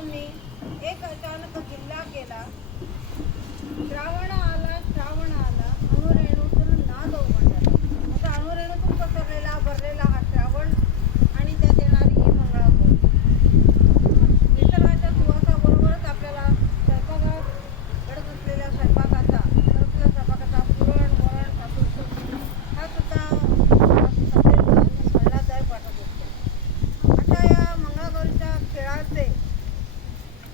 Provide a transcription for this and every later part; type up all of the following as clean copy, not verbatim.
प्रभूंनी एक अचानक जिल्हा केला. श्रावण आला अणुरेणूतून नाद उमटला. आता अणुरेणूतून पसरलेला भरलेला हा श्रावण आणि त्यात येणारी ही मंगळागौर. निसर्गाच्या सुवासाबरोबरच आपल्याला स्वयंपाकात घडत असलेल्या स्वयंपाकाचा पुरण वरण सासूर हा सुद्धा आल्हाददायक वाटत असतो. अशा या मंगळागौरीच्या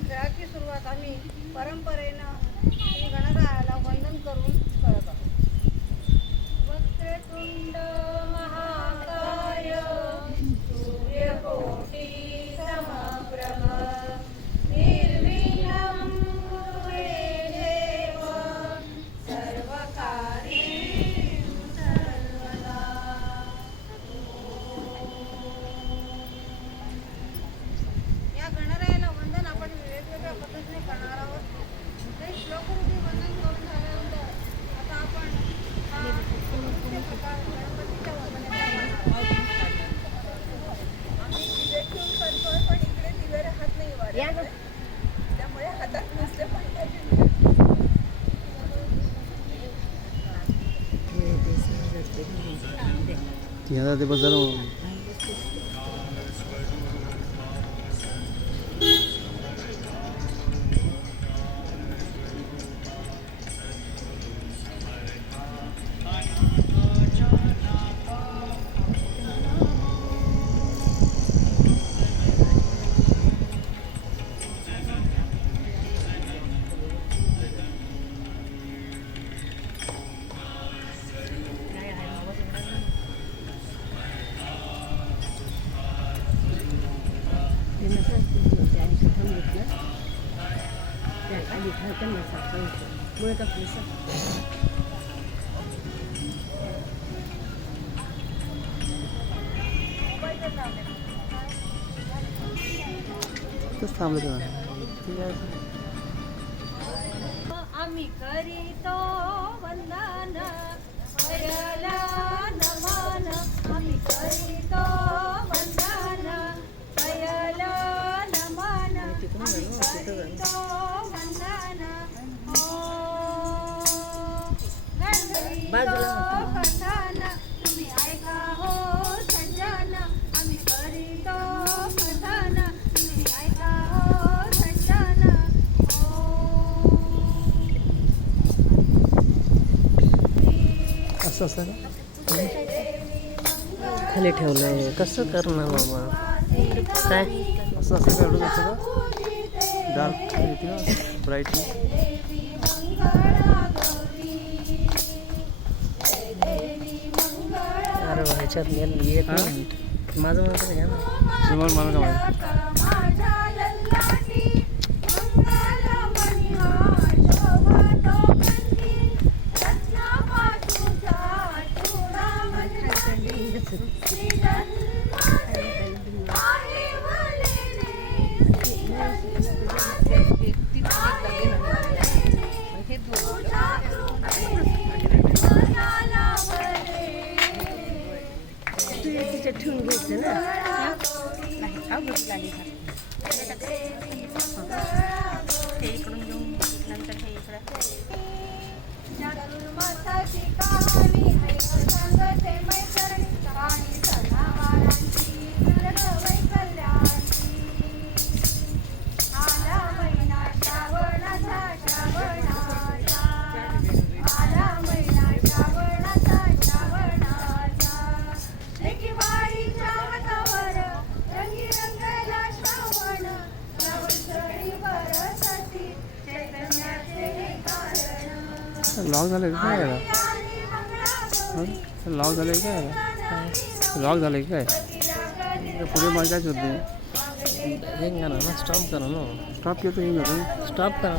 खेळाची सुरुवात आम्ही परंपरेनं श्री गणरायाला वंदन करून करत आहोत. वक्रतुंड महाकाय सूर्यकोटि समप्रभ निर्विघ्नं कुरु मे देव सर्वकार्येषु सर्वदा. या गणरायाला वंदन आपण वेगवेगळ्या पद्धतीने करणार आहोत. काही श्लोकरूपी वंदन करून झाल्यानंतर आता आपण हा नृत्य प्रकार गणपतीच्या वंदनेचा करणार आहोत. आम्ही दिवे ठेवून करतोय, पण इकडे दिवे राहत नाही वाढत, त्यामुळे हातात नसले पाहिजे. ते बाजार थांबलं तेव्हा आम्ही करीतो वंदन हरला नमन. आम्ही करीतो वंदन हरला नमन. आम्ही करीतो वंदन कथन तुम्ही ऐका हो सज्जन. आम्ही करीतो कथन तुम्ही ऐका हो सज्जन. असं असं का खाली ठेवलंय कसं करणार बाबा काय असं असं काढून असं का डार्क येते ना ब्राईट. अरे ह्याच्यात येत नाही माझं म्हणत घ्या ना तुम्हाला मला काय ठेवून घ्यायचं ना. ते इकडून घेऊन नंतर हे इकडं लॉक झालं काय लॉक झालं काय लॉक झालं काय पुढे माझ्याच होते हेंग करा ना स्टॉप करा ना स्टॉप केलं तर येऊन जातं स्टॉप करा